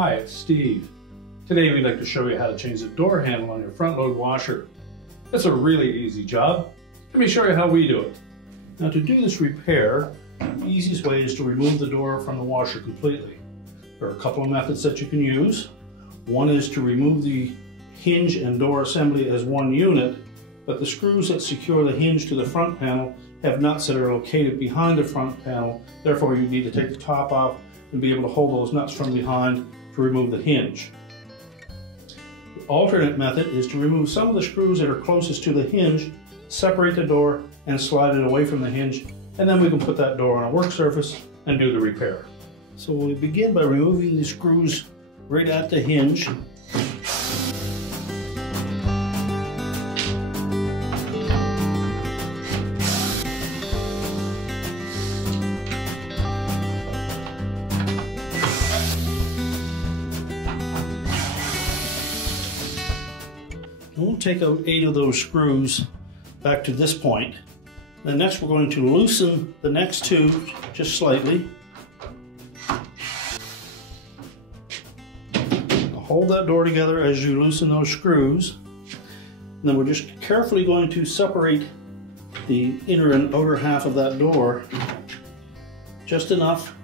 Hi, it's Steve. Today we'd like to show you how to change the door handle on your front load washer. It's a really easy job. Let me show you how we do it. Now to do this repair, the easiest way is to remove the door from the washer completely. There are a couple of methods that you can use. One is to remove the hinge and door assembly as one unit, but the screws that secure the hinge to the front panel have nuts that are located behind the front panel. Therefore, you need to take the top off and be able to hold those nuts from behind to remove the hinge. The alternate method is to remove some of the screws that are closest to the hinge, separate the door, and slide it away from the hinge, and then we can put that door on a work surface and do the repair. So we begin by removing the screws right at the hinge. We'll take out 8 of those screws back to this point. Then next we're going to loosen the next 2 just slightly. Hold that door together as you loosen those screws. And then we're just carefully going to separate the inner and outer half of that door just enough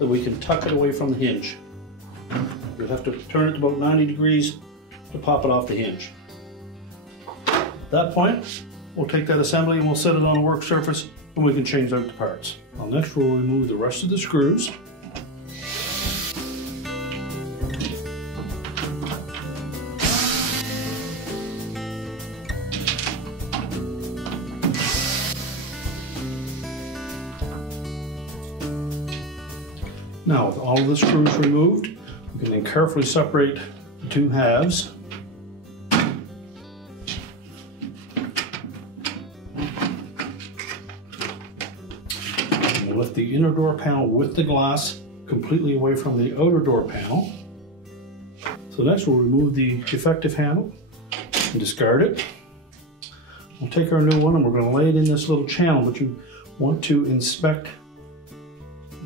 that we can tuck it away from the hinge. You'll have to turn it about 90 degrees to pop it off the hinge. At that point, we'll take that assembly and we'll set it on a work surface and we can change out the parts. Now next we'll remove the rest of the screws. Now with all of the screws removed, we can then carefully separate the 2 halves. Lift the inner door panel with the glass completely away from the outer door panel. So next we'll remove the defective handle and discard it. We'll take our new one and we're going to lay it in this little channel, but you want to inspect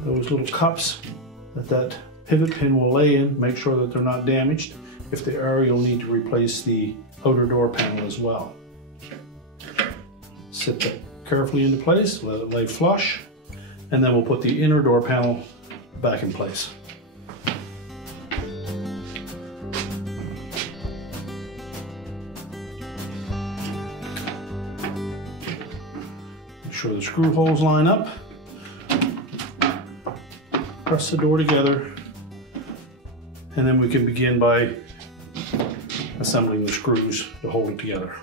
those little cups that pivot pin will lay in, make sure that they're not damaged. If they are, you'll need to replace the outer door panel as well. Sit that carefully into place, let it lay flush. And then we'll put the inner door panel back in place. Make sure the screw holes line up. Press the door together. And then we can begin by assembling the screws to hold it together.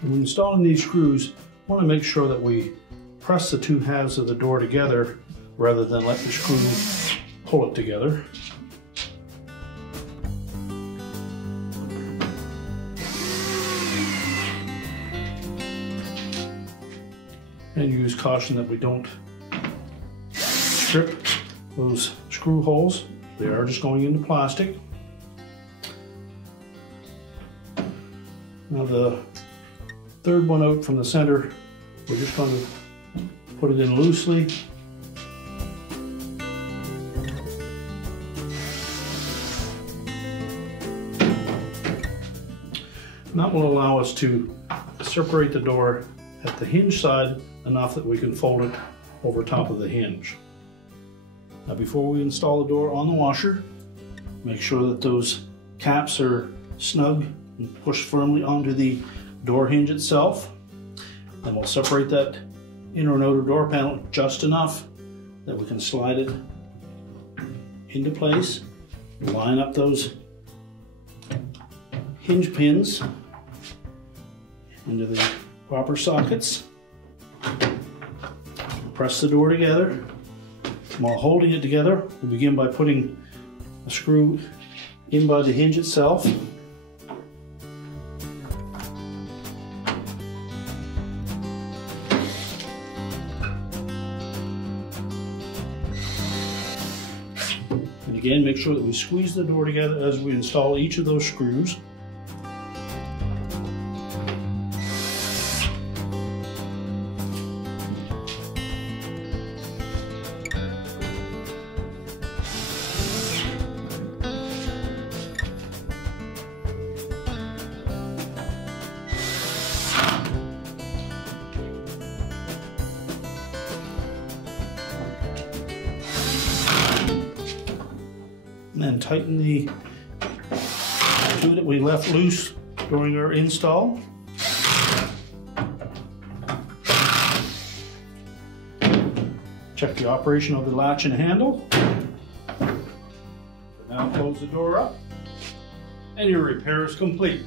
When installing these screws, I want to make sure that we press the 2 halves of the door together rather than let the screw pull it together. And use caution that we don't strip those screw holes. They are just going into plastic. Now the 3rd one out from the center, we're just going to put it in loosely. And that will allow us to separate the door at the hinge side enough that we can fold it over top of the hinge. Now before we install the door on the washer, make sure that those caps are snug and pushed firmly onto the door hinge itself. Then we'll separate that inner and outer door panel just enough that we can slide it into place. Line up those hinge pins into the proper sockets. Press the door together. While holding it together, we'll begin by putting a screw in by the hinge itself. And again, make sure that we squeeze the door together as we install each of those screws. and tighten the two that we left loose during our install. Check the operation of the latch and handle. Now close the door up, and your repair is complete.